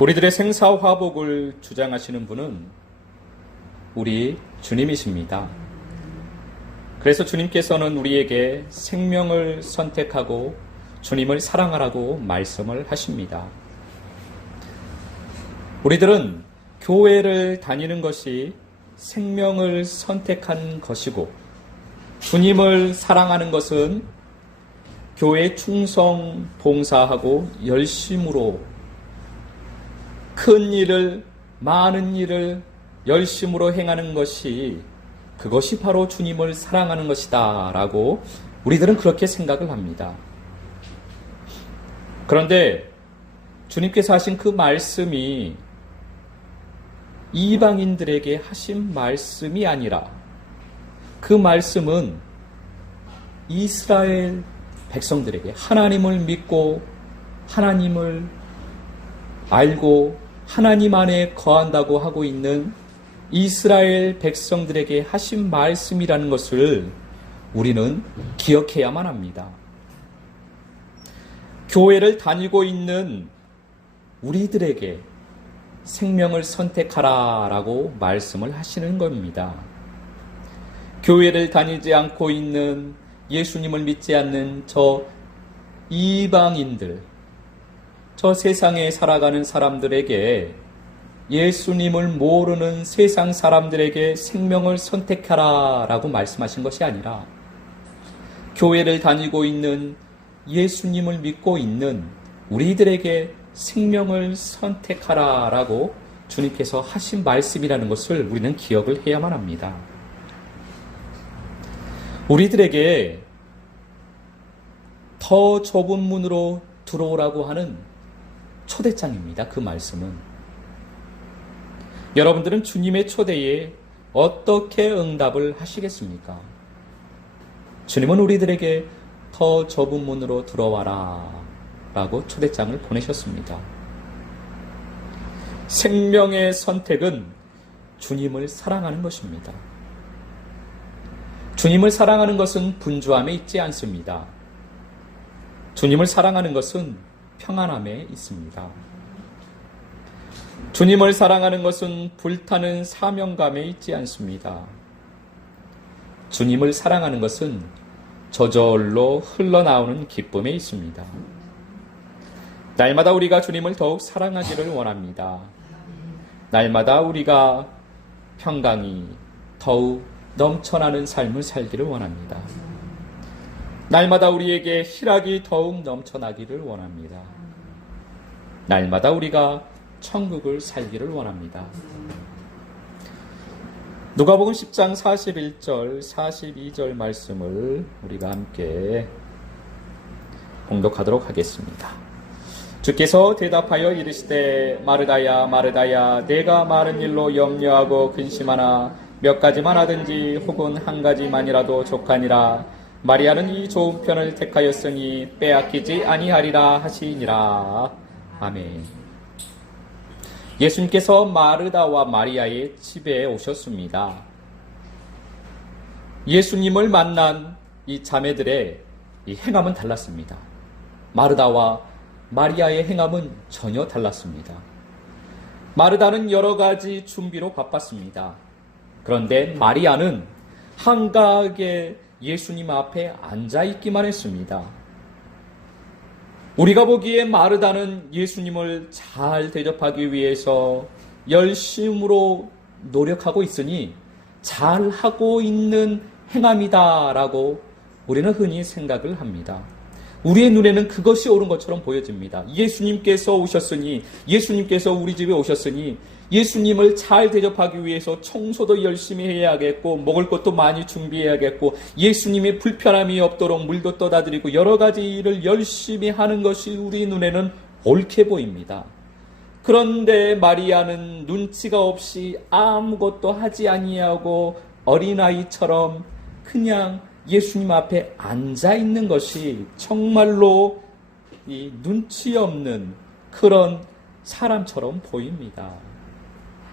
우리들의 생사화복을 주장하시는 분은 우리 주님이십니다. 그래서 주님께서는 우리에게 생명을 선택하고 주님을 사랑하라고 말씀을 하십니다. 우리들은 교회를 다니는 것이 생명을 선택한 것이고, 주님을 사랑하는 것은 교회에 충성 봉사하고 열심으로 큰 일을, 많은 일을 열심으로 행하는 것이, 그것이 바로 주님을 사랑하는 것이다 라고 우리들은 그렇게 생각을 합니다. 그런데 주님께서 하신 그 말씀이 이방인들에게 하신 말씀이 아니라, 그 말씀은 이스라엘 백성들에게, 하나님을 믿고 하나님을 알고 하나님 안에 거한다고 하고 있는 이스라엘 백성들에게 하신 말씀이라는 것을 우리는 기억해야만 합니다. 교회를 다니고 있는 우리들에게 생명을 선택하라 라고 말씀을 하시는 겁니다. 교회를 다니지 않고 있는, 예수님을 믿지 않는 저 이방인들, 저 세상에 살아가는 사람들에게, 예수님을 모르는 세상 사람들에게 생명을 선택하라 라고 말씀하신 것이 아니라, 교회를 다니고 있는, 예수님을 믿고 있는 우리들에게 생명을 선택하라 라고 주님께서 하신 말씀이라는 것을 우리는 기억을 해야만 합니다. 우리들에게 더 좁은 문으로 들어오라고 하는 초대장입니다. 그 말씀은. 여러분들은 주님의 초대에 어떻게 응답을 하시겠습니까? 주님은 우리들에게 더 좁은 문으로 들어와라 라고 초대장을 보내셨습니다. 생명의 선택은 주님을 사랑하는 것입니다. 주님을 사랑하는 것은 분주함에 있지 않습니다. 주님을 사랑하는 것은 평안함에 있습니다. 주님을 사랑하는 것은 불타는 사명감에 있지 않습니다. 주님을 사랑하는 것은 저절로 흘러나오는 기쁨에 있습니다. 날마다 우리가 주님을 더욱 사랑하기를 원합니다. 날마다 우리가 평강이 더욱 넘쳐나는 삶을 살기를 원합니다. 날마다 우리에게 희락이 더욱 넘쳐나기를 원합니다. 날마다 우리가 천국을 살기를 원합니다. 누가복음 10장 41절, 42절 말씀을 우리가 함께 봉독하도록 하겠습니다. 주께서 대답하여 이르시되, 마르다야 마르다야, 내가 많은 일로 염려하고 근심하나 몇 가지만 하든지 혹은 한 가지만이라도 족하니라. 마리아는 이 좋은 편을 택하였으니 빼앗기지 아니하리라 하시니라. 아멘. 예수님께서 마르다와 마리아의 집에 오셨습니다. 예수님을 만난 이 자매들의 이 행함은 달랐습니다. 마르다와 마리아의 행함은 전혀 달랐습니다. 마르다는 여러 가지 준비로 바빴습니다. 그런데 마리아는 한가하게 예수님 앞에 앉아있기만 했습니다. 우리가 보기에 마르다는 예수님을 잘 대접하기 위해서 열심으로 노력하고 있으니 잘하고 있는 행함이다라고 우리는 흔히 생각을 합니다. 우리의 눈에는 그것이 옳은 것처럼 보여집니다. 예수님께서 오셨으니, 예수님께서 우리 집에 오셨으니 예수님을 잘 대접하기 위해서 청소도 열심히 해야겠고, 먹을 것도 많이 준비해야겠고, 예수님이 불편함이 없도록 물도 떠다 드리고 여러 가지 일을 열심히 하는 것이 우리 눈에는 옳게 보입니다. 그런데 마리아는 눈치가 없이 아무것도 하지 아니하고 어린아이처럼 그냥 예수님 앞에 앉아있는 것이 정말로 이 눈치 없는 그런 사람처럼 보입니다.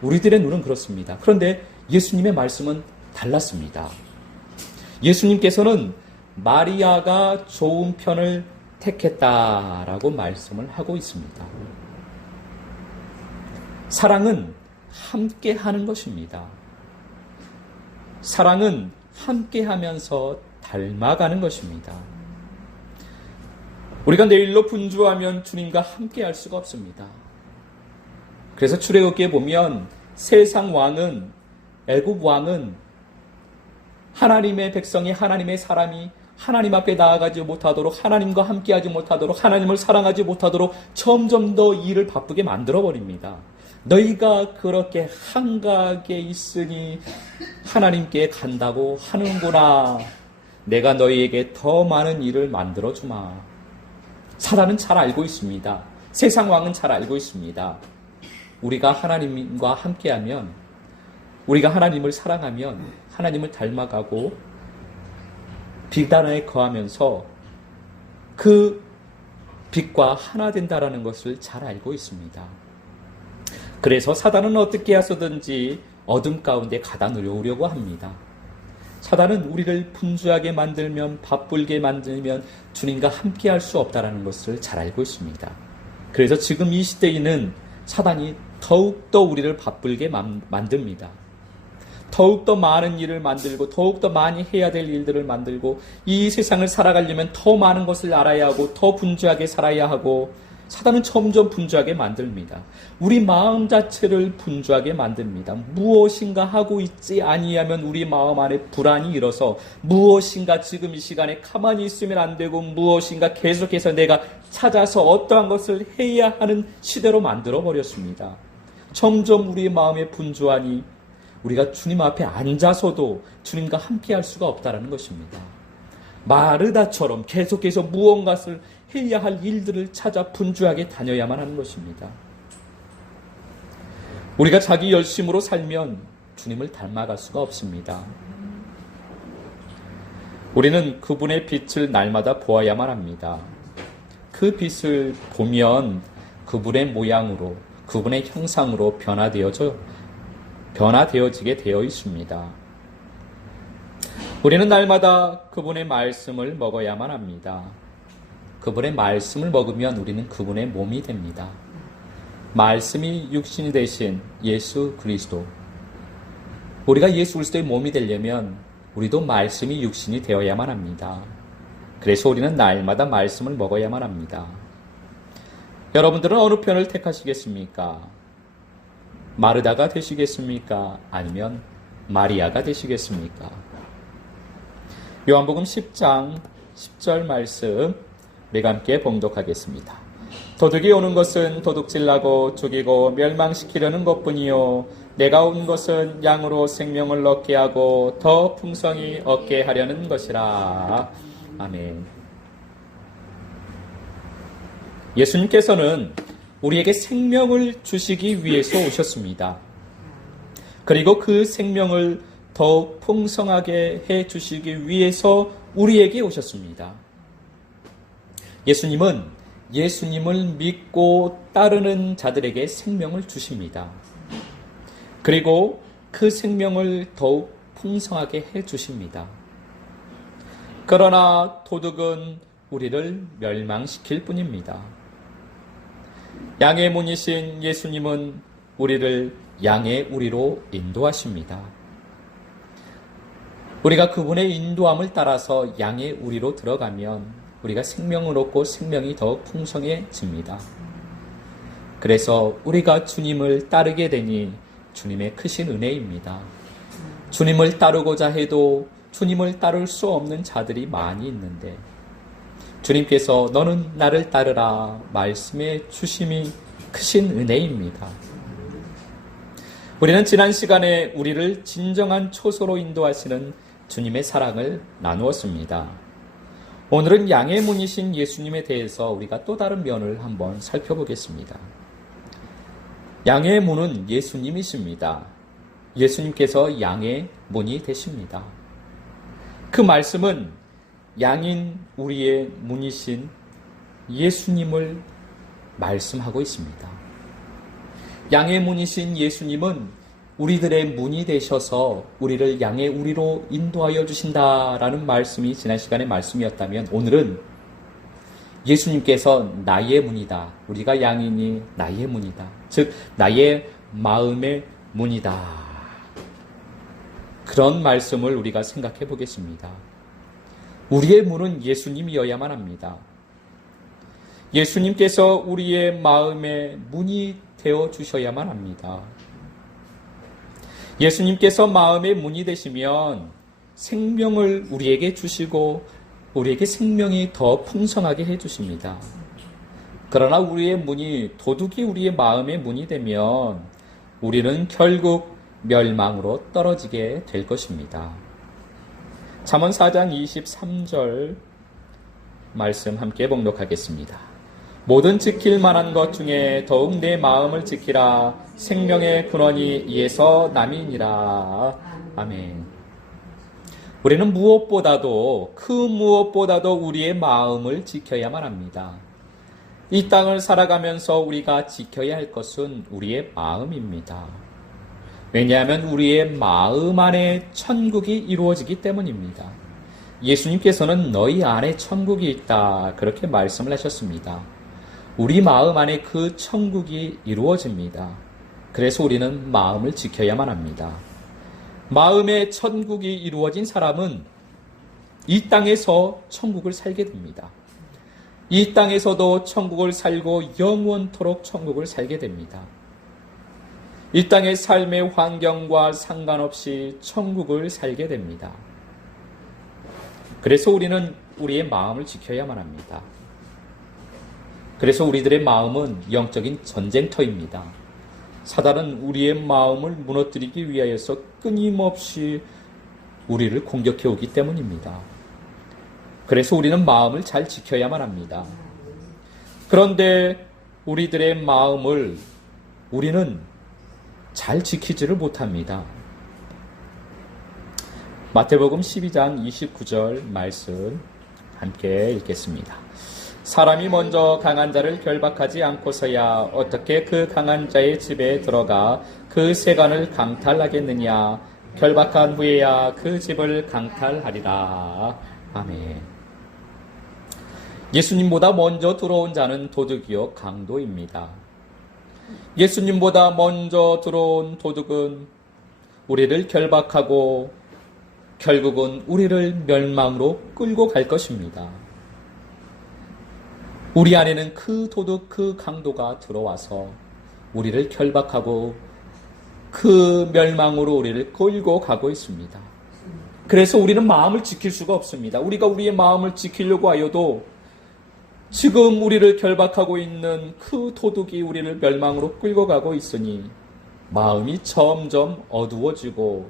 우리들의 눈은 그렇습니다. 그런데 예수님의 말씀은 달랐습니다. 예수님께서는 마리아가 좋은 편을 택했다라고 말씀을 하고 있습니다. 사랑은 함께 하는 것입니다. 사랑은 함께 하면서 닮아가는 것입니다. 우리가 내일로 분주하면 주님과 함께 할 수가 없습니다. 그래서 출애굽기에 보면 세상 왕은, 애굽 왕은 하나님의 백성이, 하나님의 사람이 하나님 앞에 나아가지 못하도록, 하나님과 함께하지 못하도록, 하나님을 사랑하지 못하도록 점점 더 일을 바쁘게 만들어버립니다. 너희가 그렇게 한가하게 있으니 하나님께 간다고 하는구나. 내가 너희에게 더 많은 일을 만들어주마. 사단은 잘 알고 있습니다. 세상 왕은 잘 알고 있습니다. 우리가 하나님과 함께하면, 우리가 하나님을 사랑하면 하나님을 닮아가고 비단에 거하면서 그 빛과 하나 된다라는 것을 잘 알고 있습니다. 그래서 사단은 어떻게 해서든지 어둠 가운데 가다 놓으려고 합니다. 사단은 우리를 분주하게 만들면, 바쁠게 만들면 주님과 함께 할 수 없다는 것을 잘 알고 있습니다. 그래서 지금 이 시대에는 사단이 더욱더 우리를 바쁠게 만듭니다. 더욱더 많은 일을 만들고 더욱더 많이 해야 될 일들을 만들고 이 세상을 살아가려면 더 많은 것을 알아야 하고 더 분주하게 살아야 하고 사단은 점점 분주하게 만듭니다. 우리 마음 자체를 분주하게 만듭니다. 무엇인가 하고 있지 아니하면 우리 마음 안에 불안이 일어서 무엇인가 지금 이 시간에 가만히 있으면 안 되고 무엇인가 계속해서 내가 찾아서 어떠한 것을 해야 하는 시대로 만들어 버렸습니다. 점점 우리 마음에 분주하니 우리가 주님 앞에 앉아서도 주님과 함께 할 수가 없다는 것입니다. 마르다처럼 계속해서 무언가를 해야 할 일들을 찾아 분주하게 다녀야만 하는 것입니다. 우리가 자기 열심으로 살면 주님을 닮아갈 수가 없습니다. 우리는 그분의 빛을 날마다 보아야만 합니다. 그 빛을 보면 그분의 모양으로, 그분의 형상으로 변화되어지게 되어 있습니다. 우리는 날마다 그분의 말씀을 먹어야만 합니다. 그분의 말씀을 먹으면 우리는 그분의 몸이 됩니다. 말씀이 육신이 되신 예수 그리스도. 우리가 예수 그리스도의 몸이 되려면 우리도 말씀이 육신이 되어야만 합니다. 그래서 우리는 날마다 말씀을 먹어야만 합니다. 여러분들은 어느 편을 택하시겠습니까? 마르다가 되시겠습니까? 아니면 마리아가 되시겠습니까? 요한복음 10장 10절 말씀 우리가 함께 봉독하겠습니다. 도둑이 오는 것은 도둑질하고 죽이고 멸망시키려는 것뿐이요 내가 온 것은 양으로 생명을 얻게 하고 더 풍성히 얻게 하려는 것이라. 아멘. 예수님께서는 우리에게 생명을 주시기 위해서 오셨습니다. 그리고 그 생명을 더욱 풍성하게 해 주시기 위해서 우리에게 오셨습니다. 예수님은 예수님을 믿고 따르는 자들에게 생명을 주십니다. 그리고 그 생명을 더욱 풍성하게 해 주십니다. 그러나 도둑은 우리를 멸망시킬 뿐입니다. 양의 문이신 예수님은 우리를 양의 우리로 인도하십니다. 우리가 그분의 인도함을 따라서 양의 우리로 들어가면 우리가 생명을 얻고 생명이 더욱 풍성해집니다. 그래서 우리가 주님을 따르게 되니 주님의 크신 은혜입니다. 주님을 따르고자 해도 주님을 따를 수 없는 자들이 많이 있는데 주님께서 너는 나를 따르라 말씀해 주심이 크신 은혜입니다. 우리는 지난 시간에 우리를 진정한 초소로 인도하시는 주님의 사랑을 나누었습니다. 오늘은 양의 문이신 예수님에 대해서 우리가 또 다른 면을 한번 살펴보겠습니다. 양의 문은 예수님이십니다. 예수님께서 양의 문이 되십니다. 그 말씀은 양인 우리의 문이신 예수님을 말씀하고 있습니다. 양의 문이신 예수님은 우리들의 문이 되셔서 우리를 양의 우리로 인도하여 주신다라는 말씀이 지난 시간의 말씀이었다면 오늘은 예수님께서 나의 문이다. 우리가 양이니 나의 문이다. 즉 나의 마음의 문이다. 그런 말씀을 우리가 생각해 보겠습니다. 우리의 문은 예수님이어야만 합니다. 예수님께서 우리의 마음의 문이 되어 주셔야만 합니다. 예수님께서 마음의 문이 되시면 생명을 우리에게 주시고 우리에게 생명이 더 풍성하게 해주십니다. 그러나 우리의 문이 도둑이 우리의 마음의 문이 되면 우리는 결국 멸망으로 떨어지게 될 것입니다. 잠언 4장 23절 말씀 함께 봉독하겠습니다. 모든 지킬 만한 것 중에 더욱 내 마음을 지키라. 생명의 근원이 이에서 남이니라. 아멘. 우리는 무엇보다도 그 무엇보다도 우리의 마음을 지켜야만 합니다. 이 땅을 살아가면서 우리가 지켜야 할 것은 우리의 마음입니다. 왜냐하면 우리의 마음 안에 천국이 이루어지기 때문입니다. 예수님께서는 너희 안에 천국이 있다 그렇게 말씀을 하셨습니다. 우리 마음 안에 그 천국이 이루어집니다. 그래서 우리는 마음을 지켜야만 합니다. 마음의 천국이 이루어진 사람은 이 땅에서 천국을 살게 됩니다. 이 땅에서도 천국을 살고 영원토록 천국을 살게 됩니다. 이 땅의 삶의 환경과 상관없이 천국을 살게 됩니다. 그래서 우리는 우리의 마음을 지켜야만 합니다. 그래서 우리들의 마음은 영적인 전쟁터입니다. 사단은 우리의 마음을 무너뜨리기 위하여서 끊임없이 우리를 공격해 오기 때문입니다. 그래서 우리는 마음을 잘 지켜야만 합니다. 그런데 우리들의 마음을 우리는 잘 지키지를 못합니다. 마태복음 12장 29절 말씀 함께 읽겠습니다. 사람이 먼저 강한 자를 결박하지 않고서야 어떻게 그 강한 자의 집에 들어가 그 세간을 강탈하겠느냐. 결박한 후에야 그 집을 강탈하리라. 아멘. 예수님보다 먼저 들어온 자는 도둑이요 강도입니다. 예수님보다 먼저 들어온 도둑은 우리를 결박하고 결국은 우리를 멸망으로 끌고 갈 것입니다. 우리 안에는 그 도둑, 그 강도가 들어와서 우리를 결박하고 그 멸망으로 우리를 끌고 가고 있습니다. 그래서 우리는 마음을 지킬 수가 없습니다. 우리가 우리의 마음을 지키려고 하여도 지금 우리를 결박하고 있는 그 도둑이 우리를 멸망으로 끌고 가고 있으니 마음이 점점 어두워지고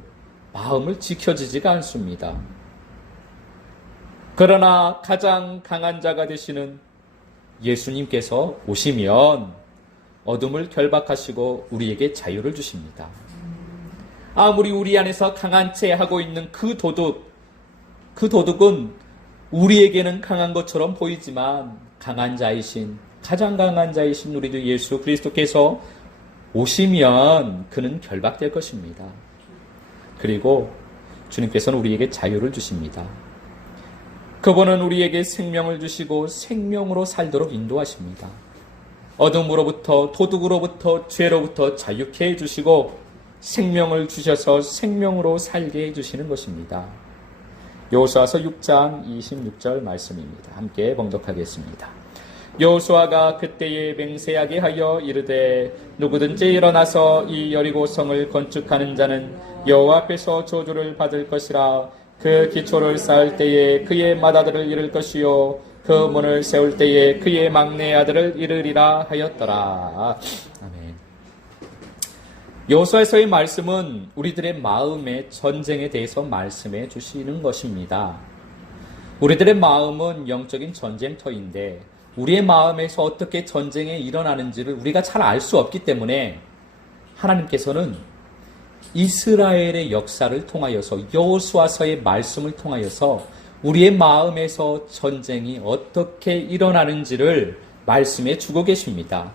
마음을 지켜지지가 않습니다. 그러나 가장 강한 자가 되시는 예수님께서 오시면 어둠을 결박하시고 우리에게 자유를 주십니다. 아무리 우리 안에서 강한 채 하고 있는 그 도둑은 우리에게는 강한 것처럼 보이지만 강한 자이신, 가장 강한 자이신 우리 주 예수 그리스도께서 오시면 그는 결박될 것입니다. 그리고 주님께서는 우리에게 자유를 주십니다. 그분은 우리에게 생명을 주시고 생명으로 살도록 인도하십니다. 어둠으로부터, 도둑으로부터, 죄로부터 자유케 해주시고 생명을 주셔서 생명으로 살게 해주시는 것입니다. 여호수아서 6장 26절 말씀입니다. 함께 봉독하겠습니다. 여호수아가 그때에 맹세하게 하여 이르되 누구든지 일어나서 이 여리고성을 건축하는 자는 여호와 앞에서 저주를 받을 것이라. 그 기초를 쌓을 때에 그의 맏아들을 잃을 것이요 그 문을 세울 때에 그의 막내 아들을 잃으리라 하였더라. 아멘. 여호수아서의 말씀은 우리들의 마음의 전쟁에 대해서 말씀해 주시는 것입니다. 우리들의 마음은 영적인 전쟁터인데 우리의 마음에서 어떻게 전쟁이 일어나는지를 우리가 잘 알 수 없기 때문에 하나님께서는 이스라엘의 역사를 통하여서 여호수아서의 말씀을 통하여서 우리의 마음에서 전쟁이 어떻게 일어나는지를 말씀해 주고 계십니다.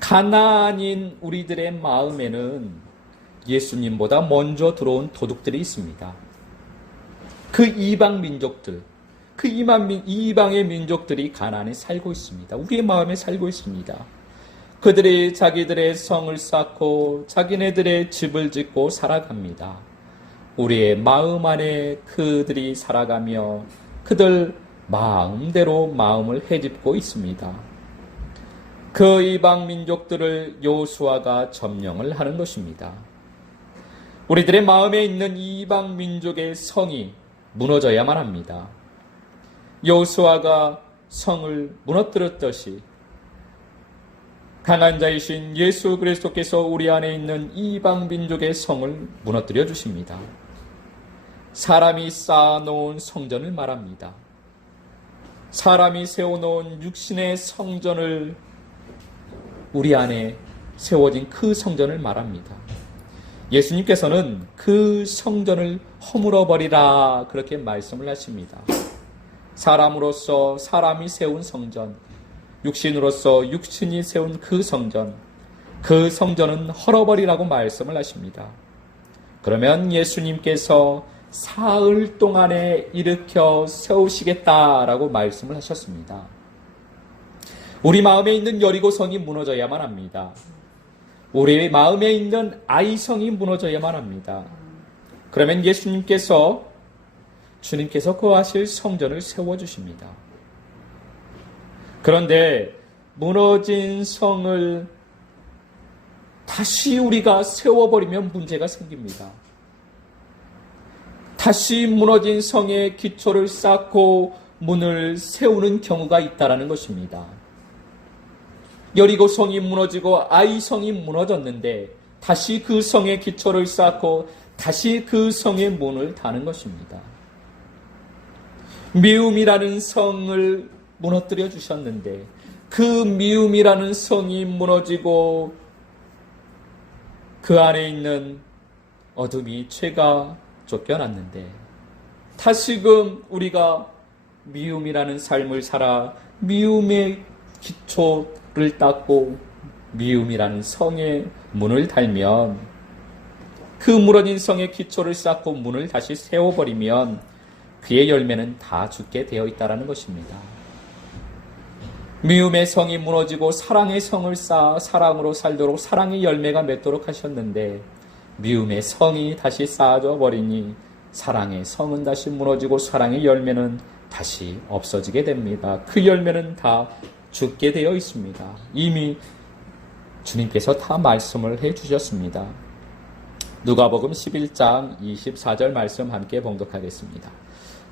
가나안인 우리들의 마음에는 예수님보다 먼저 들어온 도둑들이 있습니다. 그 이방 민족들, 이방의 민족들이 가나안에 살고 있습니다. 우리의 마음에 살고 있습니다. 그들이 자기들의 성을 쌓고 자기네들의 집을 짓고 살아갑니다. 우리의 마음 안에 그들이 살아가며 그들 마음대로 마음을 헤집고 있습니다. 그 이방 민족들을 여호수아가 점령을 하는 것입니다. 우리들의 마음에 있는 이방 민족의 성이 무너져야만 합니다. 여호수아가 성을 무너뜨렸듯이 강한 자이신 예수 그리스도께서 우리 안에 있는 이방 민족의 성을 무너뜨려 주십니다. 사람이 쌓아놓은 성전을 말합니다. 사람이 세워놓은 육신의 성전을 우리 안에 세워진 그 성전을 말합니다. 예수님께서는 그 성전을 허물어버리라 그렇게 말씀을 하십니다. 사람으로서 사람이 세운 성전, 육신으로서 육신이 세운 그 성전은 헐어버리라고 말씀을 하십니다. 그러면 예수님께서 사흘 동안에 일으켜 세우시겠다라고 말씀을 하셨습니다. 우리 마음에 있는 여리고성이 무너져야만 합니다. 우리 마음에 있는 아이성이 무너져야만 합니다. 그러면 주님께서 거하실 성전을 세워주십니다. 그런데 무너진 성을 다시 우리가 세워버리면 문제가 생깁니다. 다시 무너진 성의 기초를 쌓고 문을 세우는 경우가 있다라는 것입니다. 여리고 성이 무너지고 아이 성이 무너졌는데 다시 그 성의 기초를 쌓고 다시 그 성의 문을 다는 것입니다. 미움이라는 성을 무너뜨려 주셨는데 그 미움이라는 성이 무너지고 그 안에 있는 어둠이 죄가 쫓겨났는데 다시금 우리가 미움이라는 삶을 살아 미움의 기초를 닦고 미움이라는 성의 문을 달면 그 무너진 성의 기초를 쌓고 문을 다시 세워버리면 그의 열매는 다 죽게 되어 있다는 것입니다. 미움의 성이 무너지고 사랑의 성을 쌓아 사랑으로 살도록 사랑의 열매가 맺도록 하셨는데 미움의 성이 다시 쌓아져 버리니 사랑의 성은 다시 무너지고 사랑의 열매는 다시 없어지게 됩니다. 그 열매는 다 죽게 되어 있습니다. 이미 주님께서 다 말씀을 해주셨습니다. 누가복음 11장 24절 말씀 함께 봉독하겠습니다.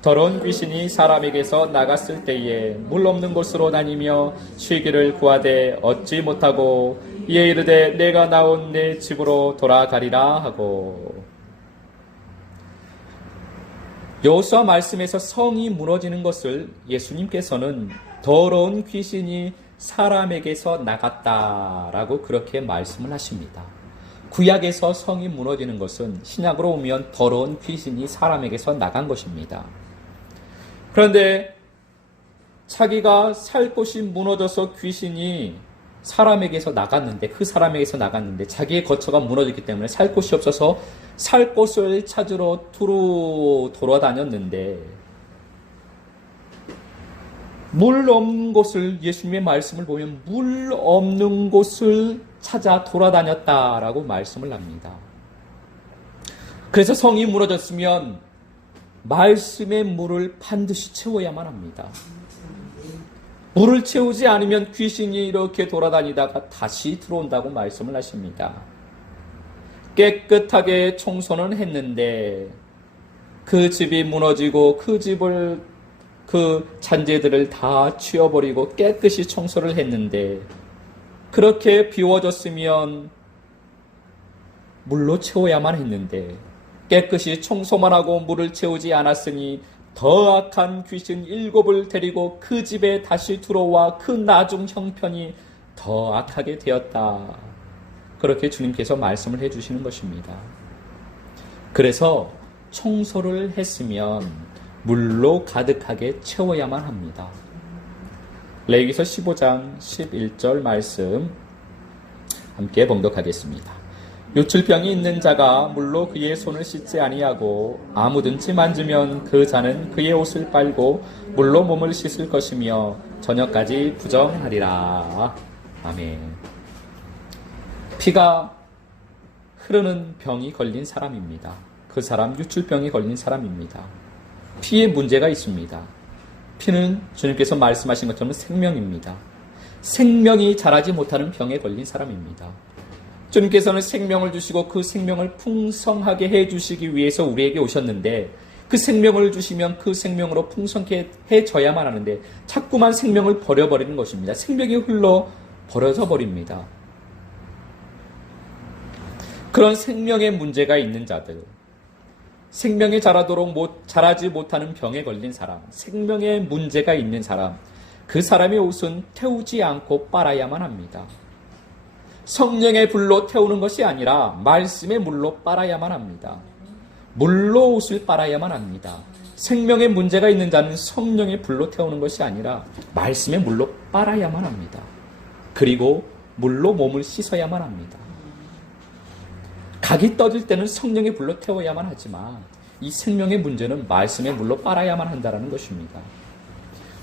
더러운 귀신이 사람에게서 나갔을 때에 물 없는 곳으로 다니며 쉬기를 구하되 얻지 못하고 이에 이르되 내가 나온 내 집으로 돌아가리라 하고. 여호수아 말씀에서 성이 무너지는 것을 예수님께서는 더러운 귀신이 사람에게서 나갔다라고 그렇게 말씀을 하십니다. 구약에서 성이 무너지는 것은 신약으로 오면 더러운 귀신이 사람에게서 나간 것입니다. 그런데 자기가 살 곳이 무너져서 귀신이 사람에게서 나갔는데 그 사람에게서 나갔는데 자기의 거처가 무너졌기 때문에 살 곳이 없어서 살 곳을 찾으러 돌아다녔는데 물 없는 곳을 예수님의 말씀을 보면 물 없는 곳을 찾아 돌아다녔다라고 말씀을 합니다. 그래서 성이 무너졌으면 말씀의 물을 반드시 채워야만 합니다. 물을 채우지 않으면 귀신이 이렇게 돌아다니다가 다시 들어온다고 말씀을 하십니다. 깨끗하게 청소는 했는데 그 집이 무너지고 그 잔재들을 다 치워버리고 깨끗이 청소를 했는데 그렇게 비워졌으면 물로 채워야만 했는데 깨끗이 청소만 하고 물을 채우지 않았으니 더 악한 귀신 7을 데리고 그 집에 다시 들어와 그 나중 형편이 더 악하게 되었다. 그렇게 주님께서 말씀을 해주시는 것입니다. 그래서 청소를 했으면 물로 가득하게 채워야만 합니다. 레위기서 15장 11절 말씀 함께 봉독하겠습니다. 요출병이 있는 자가 물로 그의 손을 씻지 아니하고 아무든지 만지면 그 자는 그의 옷을 빨고 물로 몸을 씻을 것이며 저녁까지 부정하리라. 아멘. 피가 흐르는 병이 걸린 사람입니다. 그 사람 유출병이 걸린 사람입니다. 피에 문제가 있습니다. 피는 주님께서 말씀하신 것처럼 생명입니다. 생명이 자라지 못하는 병에 걸린 사람입니다. 주님께서는 생명을 주시고 그 생명을 풍성하게 해주시기 위해서 우리에게 오셨는데, 그 생명을 주시면 그 생명으로 풍성하게 해줘야만 하는데 자꾸만 생명을 버려버리는 것입니다. 생명이 흘러 버려져 버립니다. 그런 생명에 문제가 있는 자들, 생명이 자라도록 자라지 못하는 병에 걸린 사람, 생명에 문제가 있는 사람, 그 사람의 옷은 태우지 않고 빨아야만 합니다. 성령의 불로 태우는 것이 아니라 말씀의 물로 빨아야만 합니다. 물로 옷을 빨아야만 합니다. 생명에 문제가 있는 자는 성령의 불로 태우는 것이 아니라 말씀의 물로 빨아야만 합니다. 그리고 물로 몸을 씻어야만 합니다. 각이 떠질 때는 성령의 불로 태워야만 하지만 이 생명의 문제는 말씀의 물로 빨아야만 한다는 것입니다.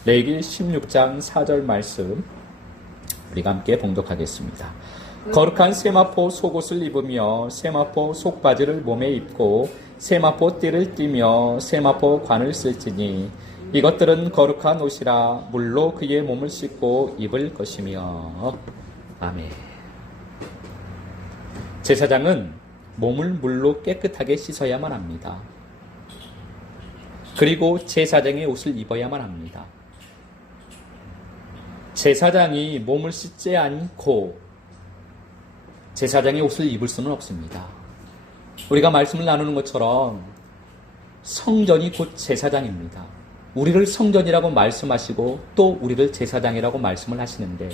레위기 16장 4절 말씀 우리가 함께 봉독하겠습니다. 거룩한 세마포 속옷을 입으며 세마포 속바지를 몸에 입고 세마포 띠를 띠며 세마포 관을 쓸지니 이것들은 거룩한 옷이라 물로 그의 몸을 씻고 입을 것이며. 아멘. 제사장은 몸을 물로 깨끗하게 씻어야만 합니다. 그리고 제사장의 옷을 입어야만 합니다. 제사장이 몸을 씻지 않고 제사장의 옷을 입을 수는 없습니다. 우리가 말씀을 나누는 것처럼 성전이 곧 제사장입니다. 우리를 성전이라고 말씀하시고 또 우리를 제사장이라고 말씀을 하시는데,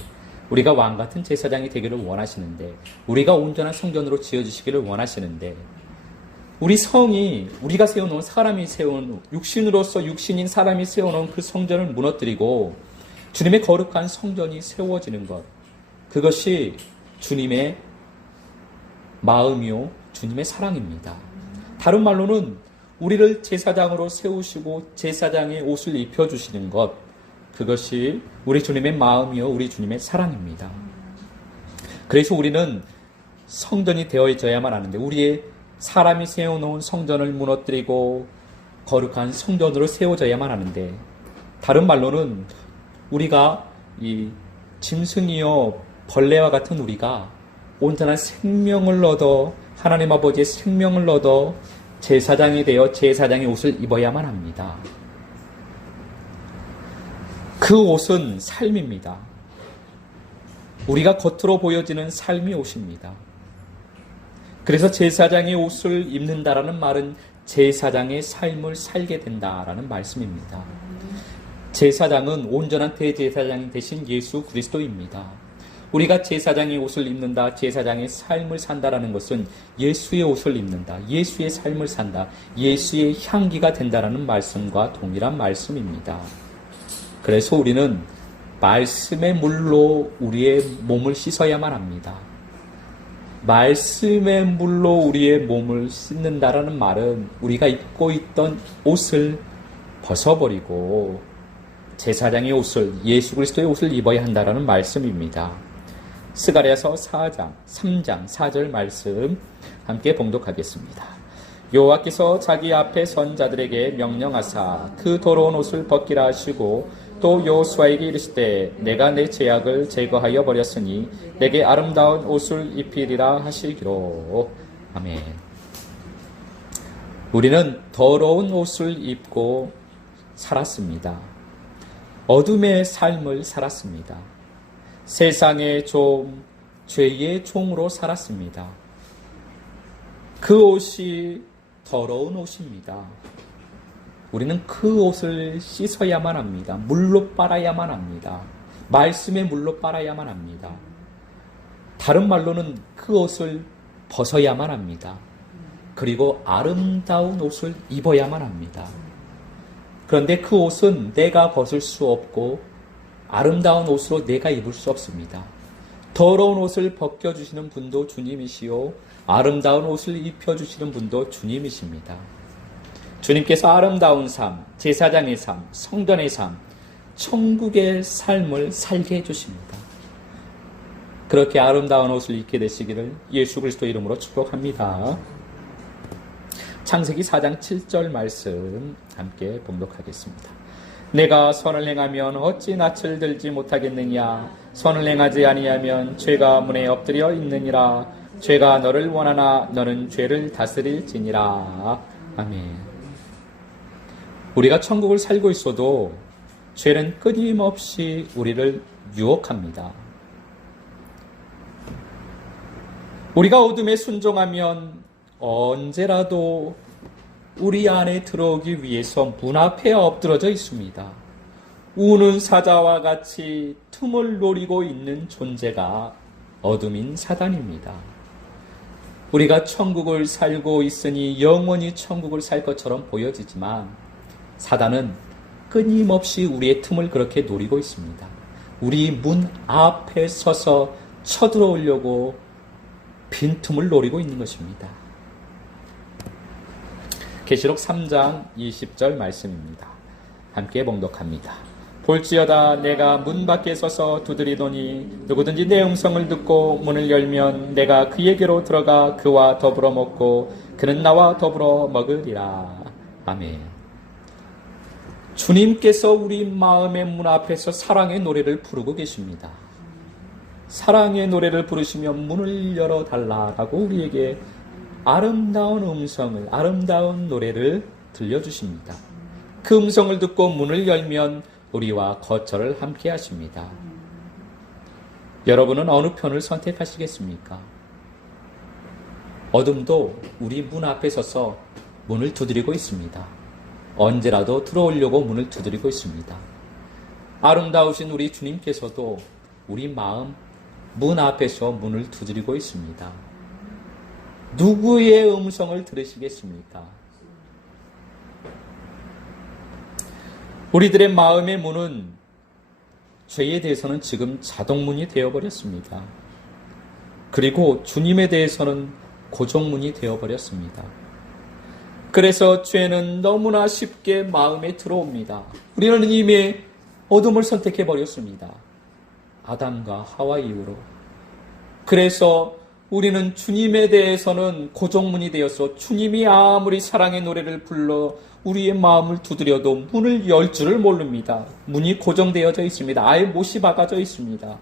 우리가 왕같은 제사장이 되기를 원하시는데, 우리가 온전한 성전으로 지어주시기를 원하시는데, 우리 성이, 우리가 세워놓은, 사람이 세워놓은, 육신으로서 육신인 사람이 세워놓은 그 성전을 무너뜨리고 주님의 거룩한 성전이 세워지는 것, 그것이 주님의 마음이요 주님의 사랑입니다. 다른 말로는 우리를 제사장으로 세우시고 제사장의 옷을 입혀주시는 것, 그것이 우리 주님의 마음이요 우리 주님의 사랑입니다. 그래서 우리는 성전이 되어져야만 하는데, 우리의 사람이 세워놓은 성전을 무너뜨리고 거룩한 성전으로 세워져야만 하는데, 다른 말로는 우리가 이 짐승이요 벌레와 같은 우리가 온전한 생명을 얻어, 하나님 아버지의 생명을 얻어 제사장이 되어 제사장의 옷을 입어야만 합니다. 그 옷은 삶입니다. 우리가 겉으로 보여지는 삶이 옷입니다. 그래서 제사장의 옷을 입는다라는 말은 제사장의 삶을 살게 된다라는 말씀입니다. 제사장은 온전한 대제사장 되신 예수 그리스도입니다. 우리가 제사장의 옷을 입는다, 제사장의 삶을 산다라는 것은 예수의 옷을 입는다, 예수의 삶을 산다, 예수의 향기가 된다라는 말씀과 동일한 말씀입니다. 그래서 우리는 말씀의 물로 우리의 몸을 씻어야만 합니다. 말씀의 물로 우리의 몸을 씻는다라는 말은 우리가 입고 있던 옷을 벗어버리고 제사장의 옷을, 예수 그리스도의 옷을 입어야 한다라는 말씀입니다. 스가랴서 4장 3장 4절 말씀 함께 봉독하겠습니다. 여호와께서 자기 앞에 선 자들에게 명령하사 그 더러운 옷을 벗기라 하시고, 또 여호수아에게 이르시되 내가 내 죄악을 제거하여 버렸으니 내게 아름다운 옷을 입히리라 하시기로. 아멘. 우리는 더러운 옷을 입고 살았습니다. 어둠의 삶을 살았습니다. 세상의 종, 죄의 종으로 살았습니다. 그 옷이 더러운 옷입니다. 우리는 그 옷을 씻어야만 합니다. 물로 빨아야만 합니다. 말씀의 물로 빨아야만 합니다. 다른 말로는 그 옷을 벗어야만 합니다. 그리고 아름다운 옷을 입어야만 합니다. 그런데 그 옷은 내가 벗을 수 없고 아름다운 옷으로 내가 입을 수 없습니다. 더러운 옷을 벗겨주시는 분도 주님이시요 아름다운 옷을 입혀주시는 분도 주님이십니다. 주님께서 아름다운 삶, 제사장의 삶, 성전의 삶, 천국의 삶을 살게 해주십니다. 그렇게 아름다운 옷을 입게 되시기를 예수 그리스도 이름으로 축복합니다. 창세기 4장 7절 말씀 함께 봉독하겠습니다. 내가 선을 행하면 어찌 낯을 들지 못하겠느냐? 선을 행하지 아니하면 죄가 문에 엎드려 있느니라. 죄가 너를 원하나 너는 죄를 다스릴지니라. 아멘. 우리가 천국을 살고 있어도 죄는 끊임없이 우리를 유혹합니다. 우리가 어둠에 순종하면 언제라도 우리 안에 들어오기 위해서 문 앞에 엎드러져 있습니다. 우는 사자와 같이 틈을 노리고 있는 존재가 어둠인 사단입니다. 우리가 천국을 살고 있으니 영원히 천국을 살 것처럼 보여지지만 사단은 끊임없이 우리의 틈을 그렇게 노리고 있습니다. 우리 문 앞에 서서 쳐들어오려고 빈틈을 노리고 있는 것입니다. 계시록 3장 20절 말씀입니다. 함께 봉독합니다. 볼지어다 내가 문 밖에 서서 두드리더니 누구든지 내 음성을 듣고 문을 열면 내가 그에게로 들어가 그와 더불어 먹고 그는 나와 더불어 먹으리라. 아멘. 주님께서 우리 마음의 문 앞에서 사랑의 노래를 부르고 계십니다. 사랑의 노래를 부르시며 문을 열어달라라고 우리에게 아름다운 음성을, 아름다운 노래를 들려주십니다. 그 음성을 듣고 문을 열면 우리와 거처를 함께 하십니다. 여러분은 어느 편을 선택하시겠습니까? 어둠도 우리 문 앞에 서서 문을 두드리고 있습니다. 언제라도 들어오려고 문을 두드리고 있습니다. 아름다우신 우리 주님께서도 우리 마음 문 앞에서 문을 두드리고 있습니다. 누구의 음성을 들으시겠습니까? 우리들의 마음의 문은 죄에 대해서는 지금 자동문이 되어버렸습니다. 그리고 주님에 대해서는 고정문이 되어버렸습니다. 그래서 죄는 너무나 쉽게 마음에 들어옵니다. 우리는 이미 어둠을 선택해버렸습니다. 아담과 하와 이후로. 그래서 우리는 주님에 대해서는 고정문이 되어서 주님이 아무리 사랑의 노래를 불러 우리의 마음을 두드려도 문을 열 줄을 모릅니다. 문이 고정되어져 있습니다. 아예 못이 박아져 있습니다.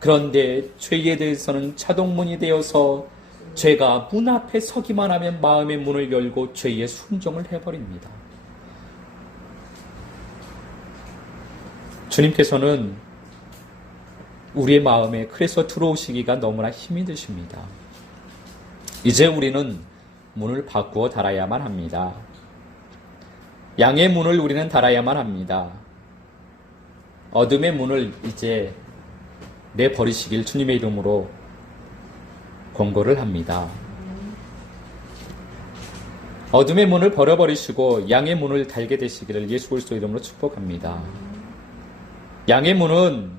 그런데 죄에 대해서는 자동문이 되어서 죄가 문 앞에 서기만 하면 마음의 문을 열고 죄에 순종을 해버립니다. 주님께서는 우리의 마음에 그래서 들어오시기가 너무나 힘이 드십니다. 이제 우리는 문을 바꾸어 달아야만 합니다. 양의 문을 우리는 달아야만 합니다. 어둠의 문을 이제 내버리시길 주님의 이름으로 권고를 합니다. 어둠의 문을 버려버리시고 양의 문을 달게 되시기를 예수 그리스도 이름으로 축복합니다. 양의 문은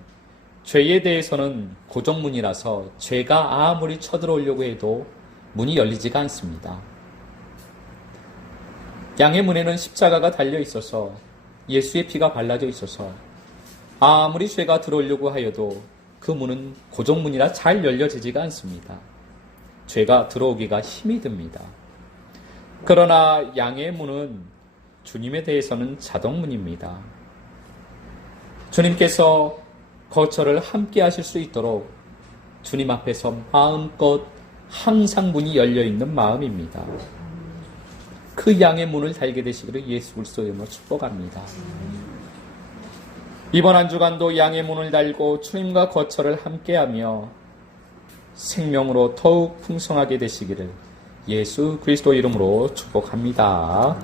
죄에 대해서는 고정문이라서 죄가 아무리 쳐들어오려고 해도 문이 열리지가 않습니다. 양의 문에는 십자가가 달려 있어서 예수의 피가 발라져 있어서 아무리 죄가 들어오려고 하여도 그 문은 고정문이라 잘 열려지지가 않습니다. 죄가 들어오기가 힘이 듭니다. 그러나 양의 문은 주님에 대해서는 자동문입니다. 주님께서 거처를 함께 하실 수 있도록 주님 앞에서 마음껏 항상 문이 열려있는 마음입니다. 그 양의 문을 달게 되시기를 예수 그리스도 이름으로 축복합니다. 이번 한 주간도 양의 문을 달고 주님과 거처를 함께하며 생명으로 더욱 풍성하게 되시기를 예수 그리스도 이름으로 축복합니다.